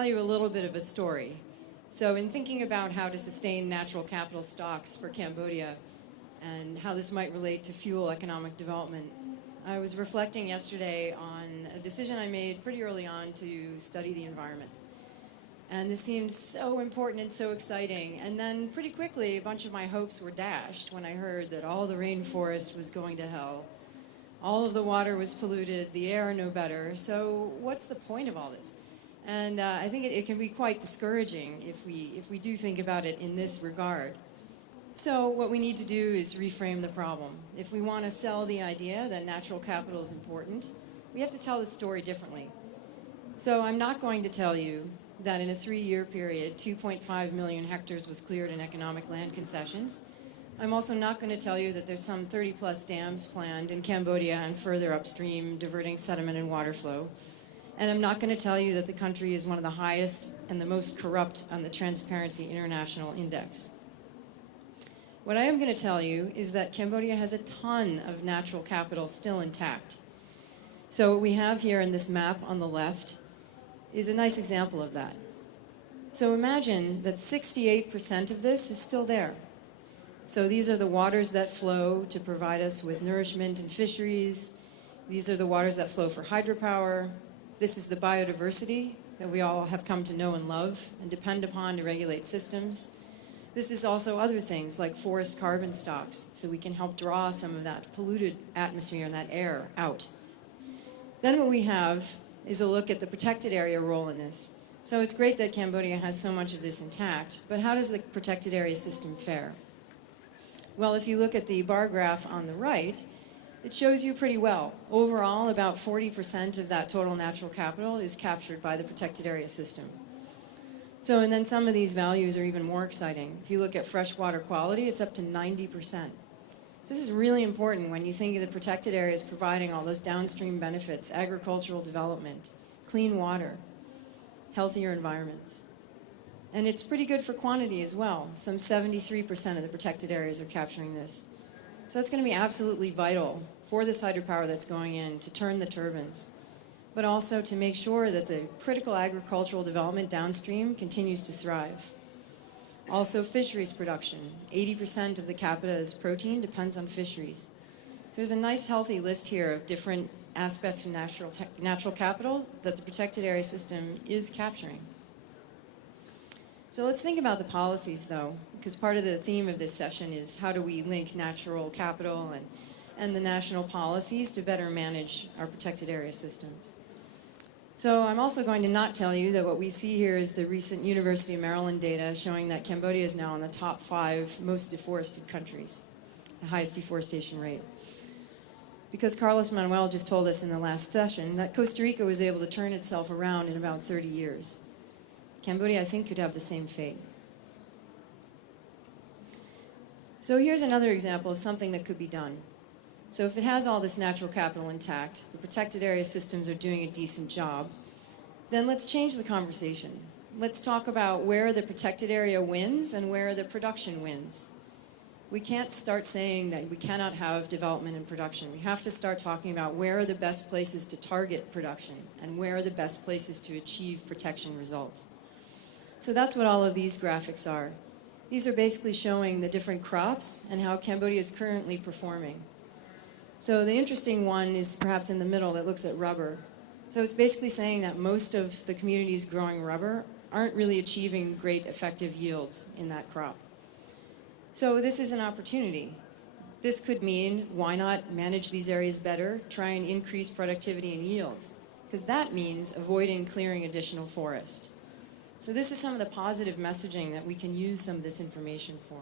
tell you a little bit of a story. So in thinking about how to sustain natural capital stocks for Cambodia and how this might relate to fuel economic development, I was reflecting yesterday on a decision I made pretty early on to study the environment. And this seemed so important and so exciting. And then pretty quickly, a bunch of my hopes were dashed when I heard that all the rainforest was going to hell. All of the water was polluted, the air no better. So what's the point of all this? And I think it can be quite discouraging if we do think about it in this regard. So what we need to do is reframe the problem. If we want to sell the idea that natural capital is important, we have to tell the story differently. So I'm not going to tell you that in a 3-year period, 2.5 million hectares was cleared in economic land concessions. I'm also not going to tell you that there's some 30-plus dams planned in Cambodia and further upstream, diverting sediment and water flow. And I'm not going to tell you that the country is one of the highest and the most corrupt on the Transparency International Index. What I am going to tell you is that Cambodia has a ton of natural capital still intact. So what we have here in this map on the left is a nice example of that. So imagine that 68% of this is still there. So these are the waters that flow to provide us with nourishment and fisheries. These are the waters that flow for hydropower. This is the biodiversity that we all have come to know and love and depend upon to regulate systems. This is also other things like forest carbon stocks, so we can help draw some of that polluted atmosphere and that air out. Then what we have is a look at the protected area role in this. So it's great that Cambodia has so much of this intact, but how does the protected area system fare? Well, if you look at the bar graph on the right, it shows you pretty well. Overall, about 40% of that total natural capital is captured by the protected area system. So, and then some of these values are even more exciting. If you look at freshwater quality, it's up to 90%. So this is really important when you think of the protected areas providing all those downstream benefits, agricultural development, clean water, healthier environments. And it's pretty good for quantity as well. Some 73% of the protected areas are capturing this. So that's going to be absolutely vital for this hydropower that's going in to turn the turbines, but also to make sure that the critical agricultural development downstream continues to thrive. Also fisheries production. 80% of the capita's protein depends on fisheries. So there's a nice healthy list here of different aspects of natural capital that the protected area system is capturing. So let's think about the policies though, because part of the theme of this session is how do we link natural capital and the national policies to better manage our protected area systems. So I'm also going to not tell you that what we see here is the recent University of Maryland data showing that Cambodia is now in the top 5 most deforested countries, the highest deforestation rate. Because Carlos Manuel just told us in the last session that Costa Rica was able to turn itself around in about 30 years. Cambodia, I think, could have the same fate. So here's another example of something that could be done. So if it has all this natural capital intact, the protected area systems are doing a decent job, then let's change the conversation. Let's talk about where the protected area wins and where the production wins. We can't start saying that we cannot have development and production. We have to start talking about where are the best places to target production and where are the best places to achieve protection results. So that's what all of these graphics are. These are basically showing the different crops and how Cambodia is currently performing. So the interesting one is perhaps in the middle that looks at rubber. So it's basically saying that most of the communities growing rubber aren't really achieving great effective yields in that crop. So this is an opportunity. This could mean why not manage these areas better, try and increase productivity and yields, because that means avoiding clearing additional forest. So this is some of the positive messaging that we can use some of this information for.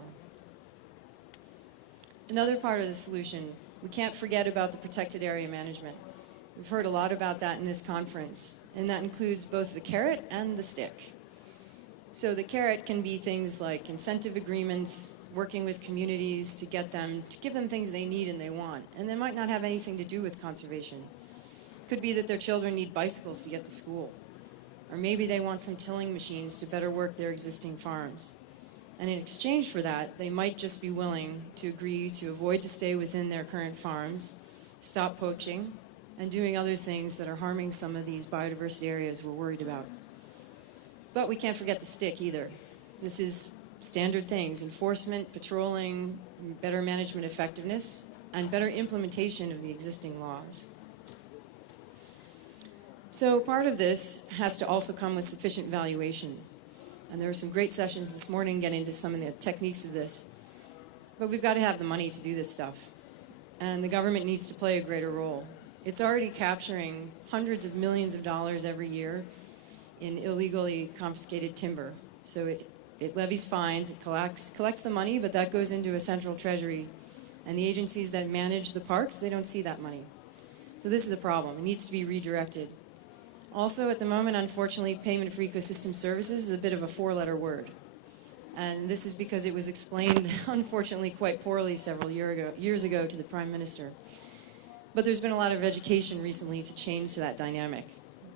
Another part of the solution, we can't forget about the protected area management. We've heard a lot about that in this conference, and that includes both the carrot and the stick. So the carrot can be things like incentive agreements, working with communities to give them things they need and they want, and they might not have anything to do with conservation. It could be that their children need bicycles to get to school, or maybe they want some tilling machines to better work their existing farms. And in exchange for that, they might just be willing to agree to avoid to stay within their current farms, stop poaching, and doing other things that are harming some of these biodiversity areas we're worried about. But we can't forget the stick either. This is standard things: enforcement, patrolling, better management effectiveness, and better implementation of the existing laws. So part of this has to also come with sufficient valuation. And there were some great sessions this morning getting into some of the techniques of this. But we've got to have the money to do this stuff. And the government needs to play a greater role. It's already capturing hundreds of millions of dollars every year in illegally confiscated timber. So it levies fines, it collects the money, but that goes into a central treasury. And the agencies that manage the parks, they don't see that money. So this is a problem. It needs to be redirected. Also, at the moment, unfortunately, payment for ecosystem services is a bit of a four-letter word. And this is because it was explained, unfortunately, quite poorly several years ago to the Prime Minister. But there's been a lot of education recently to change that dynamic,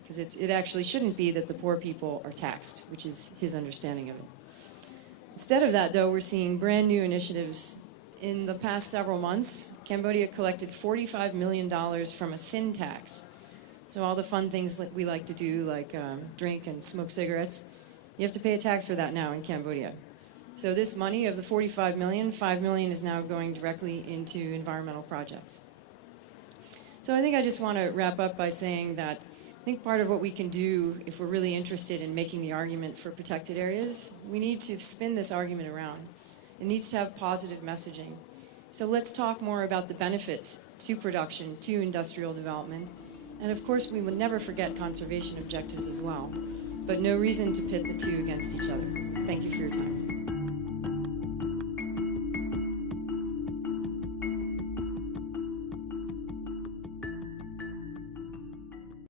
because it actually shouldn't be that the poor people are taxed, which is his understanding of it. Instead of that, though, we're seeing brand new initiatives. In the past several months, Cambodia collected $45 million from a sin tax. So all the fun things that we like to do, like drink and smoke cigarettes, you have to pay a tax for that now in Cambodia. So this money of the 45 million, 5 million is now going directly into environmental projects. So I think I just want to wrap up by saying that I think part of what we can do, if we're really interested in making the argument for protected areas, we need to spin this argument around. It needs to have positive messaging. So let's talk more about the benefits to production, to industrial development. And of course, we would never forget conservation objectives as well. But no reason to pit the two against each other. Thank you for your time.